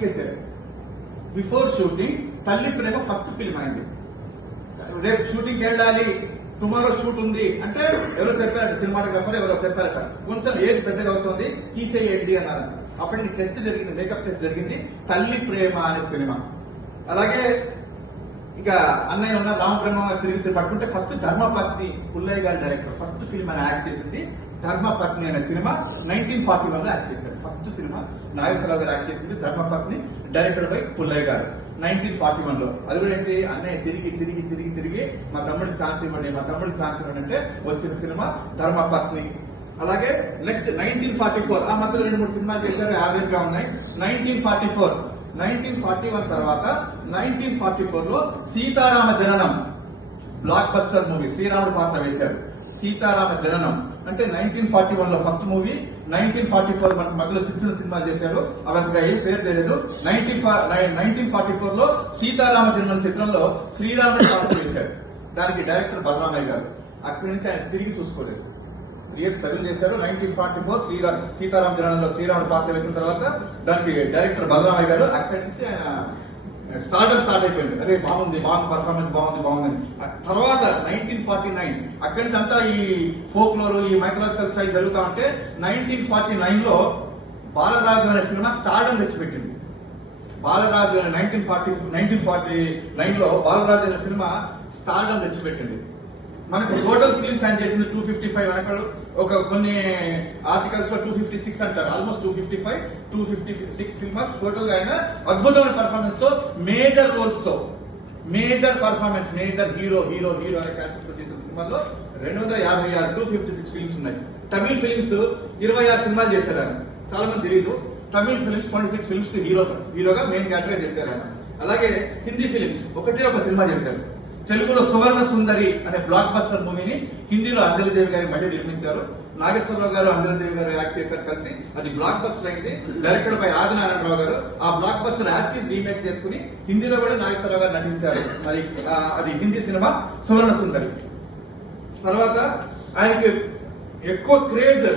తీసేశారు. Before shooting తల్లి ప్రేమ first film అయింది. రేపు షూటింగ్ వెళ్ళాలి, టుమారో షూట్ ఉంది అంటే ఎవరో చెప్పారట, సినిమాటోగ్రాఫర్ ఎవరో చెప్పారట, కొంచెం ఏజ్ పెద్దగా అవుతుంది తీసేయండి అన్నారు. అప్పటికి టెస్ట్ జరిగింది, మేకప్ టెస్ట్ జరిగింది, తల్లి ప్రేమ అనే సినిమా. అలాగే ఇక అన్నయ్య ఉన్న రామబ్రహ్మ తిరిగి పట్టుకుంటే ఫస్ట్ ధర్మపత్ని పుల్లయ్య గారి డైరెక్టర్ ఫస్ట్ ఫిల్మ్ అని యాక్ట్ చేసింది ధర్మపత్ని అనే సినిమా 1941 లో యాక్ట్ చేశారు. ఫస్ట్ సినిమా నాగేశ్వరరావు గారు యాక్ట్ చేసింది ధర్మపత్ని, డైరెక్టర్ బై పుల్లయ్య గారు 1941 లో. అది కూడా ఏంటి, అన్నయ్య తిరిగి తిరిగి తిరిగి తిరిగి మా తమ్ముడికి ఛాన్స్ ఇవ్వండి, మా తమ్ముడికి ఛాన్స్ ఇవ్వండి అంటే వచ్చిన సినిమా ధర్మపత్ని. అలాగే నెక్స్ట్ 1944 ఆ మధ్యలో 2-3 సినిమాలు చేశారు, యావరేజ్ గా ఉన్నాయి. 1941 తర్వాత 1944 లో సీతారామ జననం బ్లాక్ బస్టర్ మూవీ, శ్రీరాముడు పాత్ర వేశారు. సీతారామ జననం అంటే 1941 లో ఫస్ట్ మూవీ, 1944 మనకు మధ్యలో చిన్న సినిమాలు చేశారు, అవంతగా ఏం పేరు తెలియదు. 1944 లో సీతారామ జననం చిత్రంలో శ్రీరాముడు పాత్ర వేశారు. దానికి డైరెక్టర్ బలరామయ్య గారు. అక్కడి నుంచి ఆయన తిరిగి చూసుకోలేదు. 3 years స్ట్రగుల్ చేశారు. 1944 సీతారామ జనంలో శ్రీరాముడు పాత్ర వేసిన తర్వాత దానికి డైరెక్టర్ బలరామయ్య గారు. అక్కడి నుంచి ఆయన స్టార్ట్ అయిపోయింది. అదే బాగుంది, పర్ఫార్మెన్స్ బాగుంది. తర్వాత 1949 అక్కడి నుంచి అంతా ఈ ఫోక్లోర్, ఈ మైథలాజికల్ స్టైల్ జరుగుతా ఉంటే 1949 లో బాలరాజు అనే సినిమా స్టార్డమ్ తెచ్చిపెట్టింది. బాలరాజు 1949 లో బాలరాజు అనే సినిమా స్టార్డమ్ తెచ్చిపెట్టింది. మనకు టోటల్ ఫిల్మ్స్ ఆయన చేసింది 255 అనకాడు. కొన్ని ఆర్టికల్స్ లో 256 అంటారు. ఆల్మోస్ట్ 256 ఫిల్మ్స్ టోటల్ గా ఆయన అద్భుతమైన పర్ఫార్మెన్స్ తో, మేజర్ రోల్స్ తో, మేజర్ పర్ఫార్మెన్స్, మేజర్ హీరో అనే క్యారెక్టర్ చేసిన సినిమాల్లో 256 256 ఫిల్మ్స్ ఉన్నాయి. తమిళ ఫిల్మ్స్ 26 సినిమాలు చేశారు ఆయన. చాలా మంది తెలియదు, తమిళ ఫిల్మ్స్ 26 ఫిల్మ్స్ హీరోగా మెయిన్ క్యారెక్టర్ చేశారు ఆయన. అలాగే హిందీ ఫిల్మ్స్ ఒక సినిమా చేశారు. తెలుగులో సువర్ణ సుందరి అనే బ్లాక్ బస్టర్ మూవీని హిందీలో అంజలిదేవి గారి మళ్ళీ నిర్మించారు. నాగేశ్వరరావు గారు, అంజలిదేవి గారు యాక్ట్ చేశారు కలిసి. అది బ్లాక్ బస్టర్ అయింది, డైరెక్టర్ బై ఆదినారాయణరావు గారు. ఆ బ్లాక్ బస్టర్ యాస్టీస్ రీమేక్ చేసుకుని హిందీలో కూడా నాగేశ్వరరావు గారు నటించారు. అది హిందీ సినిమా సువర్ణ సుందరి. తర్వాత ఆయనకి ఎక్కువ క్రేజ్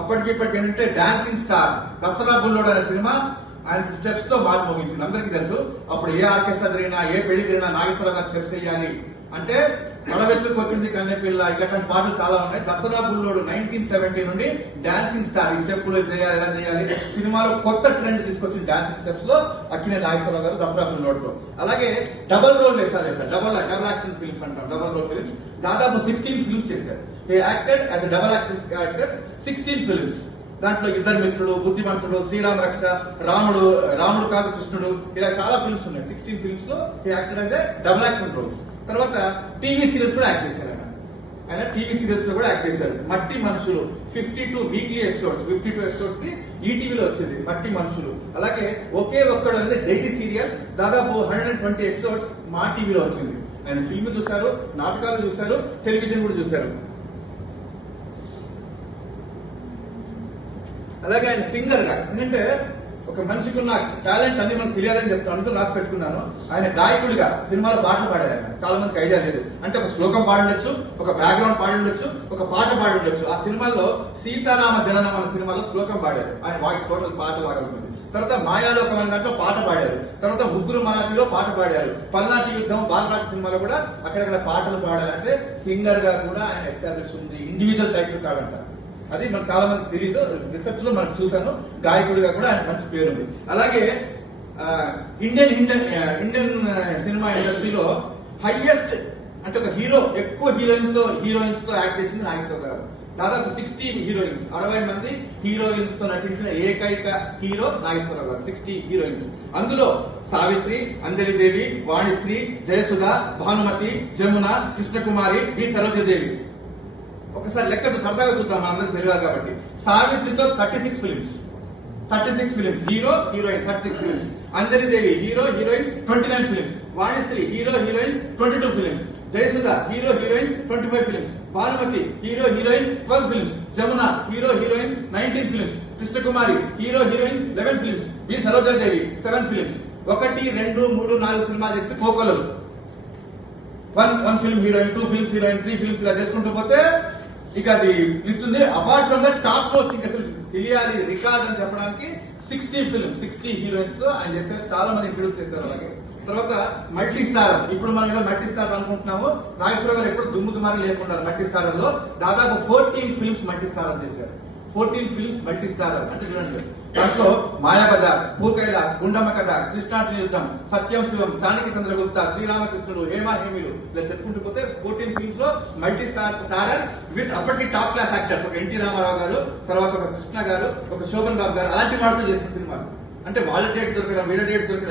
అప్పటికిప్పటికి ఏంటంటే డాన్సింగ్ స్టార్ దసరా బుల్లోడు అనే సినిమా ఆయనకి స్టెప్స్ తో బాగా మోగించింది. అందరికీ తెలుసు, అప్పుడు ఏ ఆర్కెస్ట్రా జరిగినా, ఏ పెళ్లి జరిగినా నాగేశ్వరరావు గారు స్టెప్స్ వేయాలి అంటే పడవెత్తుకు వచ్చింది కన్నెపిల్ల, ఇట్లాంటి పాటలు చాలా ఉన్నాయి. దసరా బుల్లోడు 1970 నుండి డాన్సింగ్ స్టార్, ఈ స్టెప్పులు చేయాలి, ఎలా చేయాలి, సినిమాలో కొత్త ట్రెండ్ తీసుకొచ్చిన డాన్సింగ్ స్టెప్స్ లో అక్కినే నాగేశ్వరరావు గారు దసరా బుల్లోడుతో. అలాగే డబుల్ రోల్ వేశారు, డబుల్ యాక్షన్ ఫిల్మ్స్ అంటాం, డబుల్ రోల్ ఫిల్మ్స్. దాదాపు 16 ఫిల్మ్స్ చేశారు. He acted as double action characters 16 films. దాంట్లో ఇద్దరు మిత్రుడు, బుద్ధిమంతుడు, శ్రీరామ రక్ష, రాముడు కాదు కృష్ణుడు, ఇలా చాలా ఫిల్మ్స్ ఉన్నాయి. 16 ఫిల్మ్స్ లో యాక్టర్ అయితే డబుల్ యాక్షన్ రోల్స్. తర్వాత టీవీ సీరియల్స్ కూడా యాక్ట్ చేశారు ఆయన టీవీ సీరియల్స్ లో కూడా యాక్ట్ చేశారు. మట్టి మనుషులు 52 వీక్లీ ఎపిసోడ్స్, 52 ఎపిసోడ్స్ కి ఈటీవీలో వచ్చింది మట్టి మనుషులు. అలాగే ఒకే ఒక్కడు అనేది డైలీ సీరియల్, దాదాపు 120 ఎపిసోడ్స్ మా టీవీలో వచ్చింది. ఆయన ఫిల్మ్ చూశారు, నాటకాలు చూశారు, టెలివిజన్ కూడా చూశారు. అలాగే ఆయన సింగర్ గా ఏంటంటే ఒక మనిషికి ఉన్న టాలెంట్ అన్ని మనకు తెలియాలని చెప్తాను, అందుకు రాసి పెట్టుకున్నాను. ఆయన గాయకుడిగా సినిమాలో పాటలు పాడారు. ఆయన చాలా మందికి ఐడియా లేదు. అంటే ఒక శ్లోకం పాడుండొచ్చు, ఒక బ్యాక్గ్రౌండ్ పాడుండొచ్చు, ఒక పాట పాడుండొచ్చు. ఆ సినిమాలో సీతారామ జననం అనే సినిమాలో శ్లోకం పాడారు. ఆయన వాయిస్ టోటల్ పాట బాగా ఉంటుంది. తర్వాత మాయాలోకం అనే దాంట్లో పాట పాడారు. తర్వాత ముగ్గురు మరాఠీలో పాట పాడారు. పల్నాటి యుద్ధం, బాలరాజు సినిమాలో కూడా అక్కడక్కడ పాటలు పాడారు. అంటే సింగర్ గా కూడా ఆయన ఎస్టాబ్లిష్ ఉంది. ఇండివిజువల్ టైటిల్ కాదంట, అది మనకు చాలా మంది తెలియదు. రీసెర్చ్ లో మనం చూసాను. గాయకుడిగా కూడా ఆయన మంచి పేరుంది. అలాగే ఇండియన్ సినిమా ఇండస్ట్రీలో హైయెస్ట్ అంటే ఒక హీరో ఎక్కువ హీరోయిన్స్ తో యాక్ట్ చేసింది నాగేశ్వరరావు గారు. దాదాపు 60 హీరోయిన్స్, 60 మంది హీరోయిన్స్ తో నటించిన ఏకైక హీరో నాగేశ్వరరావు గారు. 60 హీరోయిన్స్. అందులో సావిత్రి, అంజలిదేవి, వాణిశ్రీ, జయసుధ, భానుమతి, జమున, కృష్ణకుమారి, బి సరోజదేవి. ఒకసారి లెక్క సరదాగా చూద్దాం, అందరికి తెలియాలి కాబట్టి. సావిత్రితో 36 films, hero heroine 36 films. Anjalidevi hero heroine 29 films. Vanisri hero heroine 22 films. Jayasudha hero heroine 25 films. Bhanumathi hero heroine 12 films. Jamuna hero heroine 19 films. Krishnakumari hero heroine 11 films. B Sarojadevi 7 films. 1, 2, 3, 4 సినిమాలు చేస్తే కోకొలలు 1 film heroine, 2 films heroine, 3 films ఇలా చేసుకుంటూ పోతే ఇక అది ఇస్తుంది. Apart from that top most ఇంకా తెలియాలి రికార్డ్ అని చెప్పడానికి 60 హీరోయిన్స్ తో ఆయన చేశారు. చాలా మంది ఇంట్రొడ్యూస్ చేశారు. అలాగే తర్వాత మల్టీ స్టార్, ఇప్పుడు మనం ఏదో మల్టీ స్టార్ అనుకుంటున్నాము. నాగేశ్వరరావు గారు ఎప్పుడు దుమ్ము దుమారి లేకుండా మల్టీ స్టార్ లో దాదాపు 14 ఫిల్మ్స్ మల్టీ స్టార్ చేశారు. 14 ఫిల్మ్స్ మల్టీ స్టార్ అంటే చూడండి, దాంట్లో మాయాబజార్, భూకైలాస్, గుండమ్మ కథ, కృష్ణార్జున యుద్ధం, సత్యం శివం, చాణక్య చంద్రగుప్త, శ్రీరామకృష్ణుడు, హేమా హేమిలు, ఇలా చెప్పుకుంటూ పోతే 14 ఫిల్మ్స్ లో మల్టీ స్టారర్ విత్ అప్పటికి టాప్ క్లాస్ యాక్టర్స్. ఒక ఎన్టీ రామారావు గారు, తర్వాత ఒక కృష్ణ గారు, ఒక శోభన్ బాబు గారు, అలాంటి వాళ్ళతో చేసిన సినిమాలు. అంటే వాళ్ళ డేట్ దొరకడం, వీళ్ళ డేట్ దొరకడం